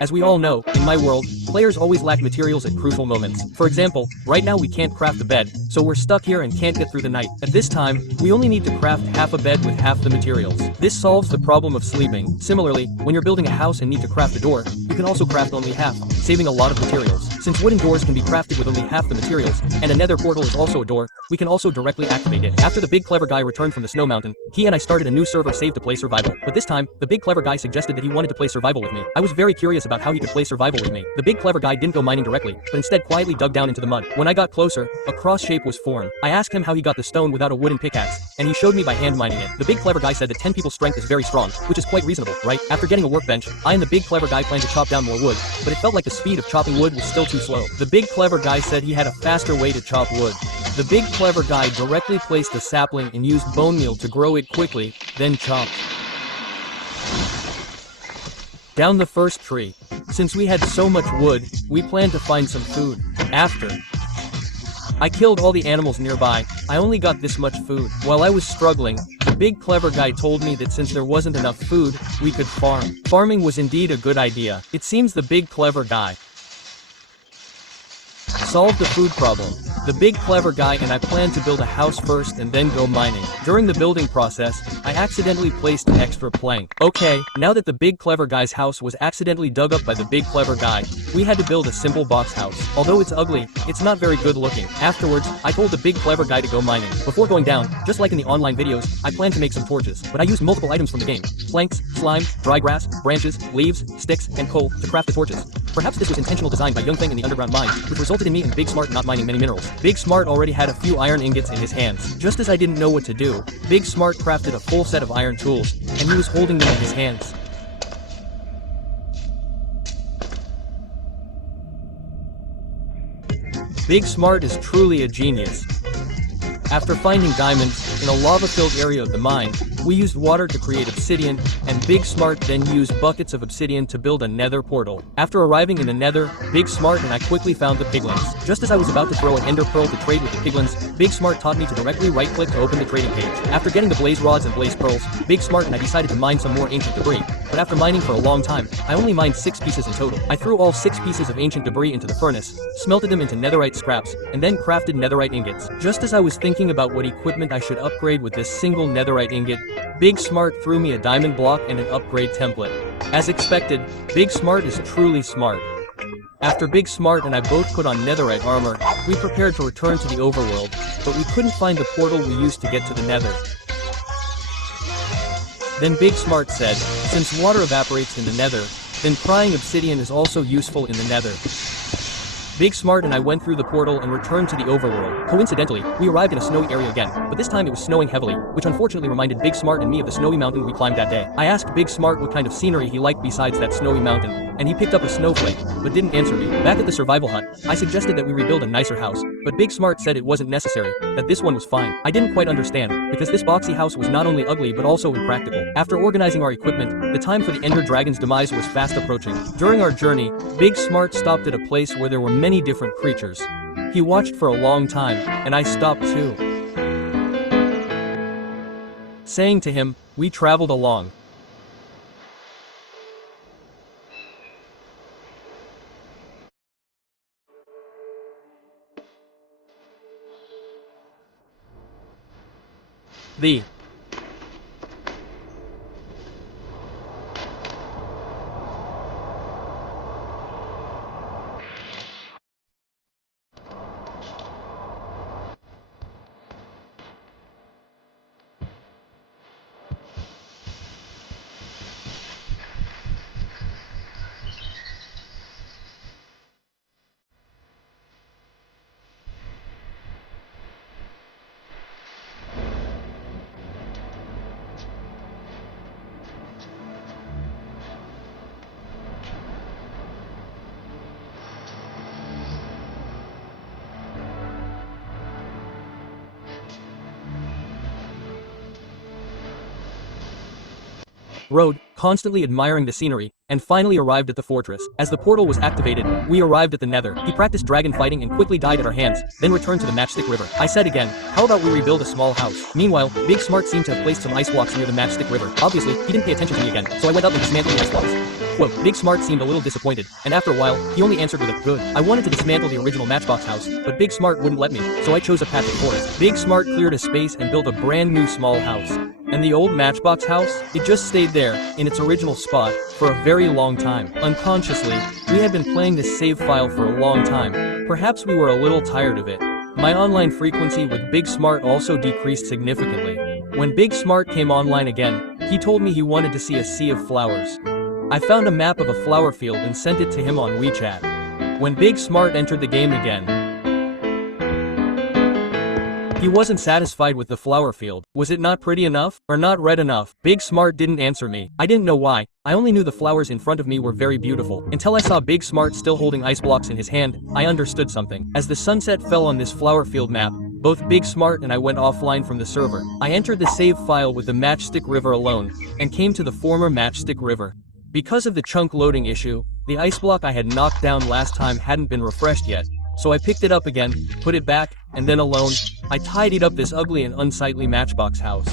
As we all know, in my world, players always lack materials at crucial moments. For example, right now we can't craft a bed, so we're stuck here and can't get through the night. At this time, we only need to craft half a bed with half the materials. This solves the problem of sleeping. Similarly, when you're building a house and need to craft a door, you can also craft only half, saving a lot of materials. Since wooden doors can be crafted with only half the materials, and a nether portal is also a door, we can also directly activate it. After the big clever guy returned from the snow mountain, he and I started a new server save to play survival. But this time, the big clever guy suggested that he wanted to play survival with me. I was very curious about how he could play survival with me. The big clever guy didn't go mining directly, but instead quietly dug down into the mud. When I got closer, a cross shape was formed. I asked him how he got the stone without a wooden pickaxe, and he showed me by hand mining it. The big clever guy said that 10 people's strength is very strong, which is quite reasonable, right? After getting a workbench, I and the big clever guy planned to chop down more wood, but it felt like the speed of chopping wood was still too slow. The big clever guy said he had a faster way to chop wood. The big clever guy directly placed a sapling and used bone meal to grow it quickly, then chopped down the first tree. Since we had so much wood, we planned to find some food. After I killed all the animals nearby, I only got this much food. While I was struggling, the big clever guy told me that since there wasn't enough food, we could farm. Farming was indeed a good idea. It seems the big clever guy solved the food problem. The big clever guy and I planned to build a house first and then go mining. During the building process, I accidentally placed an extra plank. Okay, now that the big clever guy's house was accidentally dug up by the big clever guy, we had to build a simple box house. Although it's ugly, it's not very good looking. Afterwards, I told the big clever guy to go mining. Before going down, just like in the online videos, I planned to make some torches, but I used multiple items from the game: planks, slime, dry grass, branches, leaves, sticks, and coal to craft the torches. Perhaps this was intentional design by Young Feng in the underground mine, which resulted in me and Big Smart not mining many minerals. Big Smart already had a few iron ingots in his hands. Just as I didn't know what to do, Big Smart crafted a full set of iron tools, and he was holding them in his hands. Big Smart is truly a genius. After finding diamonds in a lava-filled area of the mine, we used water to create obsidian, and Big Smart then used buckets of obsidian to build a nether portal. After arriving in the nether, Big Smart and I quickly found the piglins. Just as I was about to throw an ender pearl to trade with the piglins, Big Smart taught me to directly right-click to open the trading page. After getting the blaze rods and blaze pearls, Big Smart and I decided to mine some more ancient debris. But after mining for a long time, I only mined 6 pieces in total. I threw all 6 pieces of ancient debris into the furnace, smelted them into netherite scraps, and then crafted netherite ingots. Just as I was thinking about what equipment I should upgrade with this single netherite ingot, Big Smart threw me a diamond block and an upgrade template. As expected, Big Smart is truly smart. After Big Smart and I both put on netherite armor, we prepared to return to the overworld, but we couldn't find the portal we used to get to the nether. Then Big Smart said, since water evaporates in the nether, then prying obsidian is also useful in the nether. Big Smart and I went through the portal and returned to the overworld. Coincidentally, we arrived in a snowy area again, but this time it was snowing heavily, which unfortunately reminded Big Smart and me of the snowy mountain we climbed that day. I asked Big Smart what kind of scenery he liked besides that snowy mountain, and he picked up a snowflake, but didn't answer me. Back at the survival hut, I suggested that we rebuild a nicer house, but Big Smart said it wasn't necessary, that this one was fine. I didn't quite understand, because this boxy house was not only ugly but also impractical. After organizing our equipment, the time for the Ender Dragon's demise was fast approaching. During our journey, Big Smart stopped at a place where there were many different creatures. He watched for a long time, and I stopped too. Saying to him, we traveled along. The road, constantly admiring the scenery, and finally arrived at the fortress. As the portal was activated, we arrived at the nether. He practiced dragon fighting and quickly died at our hands, then returned to the Matchstick River. I said again, how about we rebuild a small house? Meanwhile, Big Smart seemed to have placed some ice blocks near the Matchstick River. Obviously, he didn't pay attention to me again, so I went up and dismantled the ice blocks. Quote, Big Smart seemed a little disappointed, and after a while, he only answered with a good. I wanted to dismantle the original Matchbox house, but Big Smart wouldn't let me, so I chose a patch of forest. Big Smart cleared a space and built a brand new small house. And the old Matchbox house, it just stayed there, in its original spot, for a very long time. Unconsciously, we had been playing this save file for a long time. Perhaps we were a little tired of it. My online frequency with Big Smart also decreased significantly. When Big Smart came online again, he told me he wanted to see a sea of flowers. I found a map of a flower field and sent it to him on WeChat. When Big Smart entered the game again, he wasn't satisfied with the flower field. Was it not pretty enough? Or not red enough? Big Smart didn't answer me. I didn't know why. I only knew the flowers in front of me were very beautiful. Until I saw Big Smart still holding ice blocks in his hand, I understood something. As the sunset fell on this flower field map, both Big Smart and I went offline from the server. I entered the save file with the Matchstick River alone, and came to the former Matchstick River. Because of the chunk loading issue, the ice block I had knocked down last time hadn't been refreshed yet, so I picked it up again, put it back, and then alone, I tidied up this ugly and unsightly Matchbox house.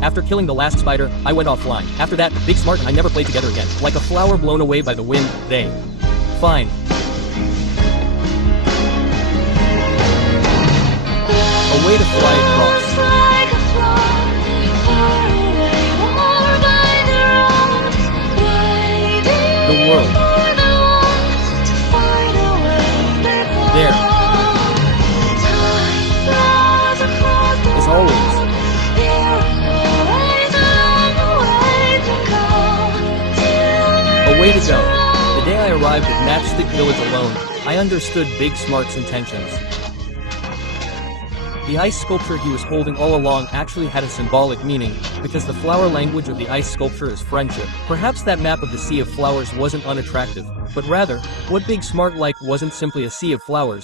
After killing the last spider, I went offline. After that, Big Smart and I never played together again. Like a flower blown away by the wind, they... Fine. A way to fly across. The world. There. As always. A way to go. The day I arrived at Matchstick Village alone, I understood Big Smart's intentions. The ice sculpture he was holding all along actually had a symbolic meaning, because the flower language of the ice sculpture is friendship. Perhaps that map of the sea of flowers wasn't unattractive, but rather, what Big Smart liked wasn't simply a sea of flowers,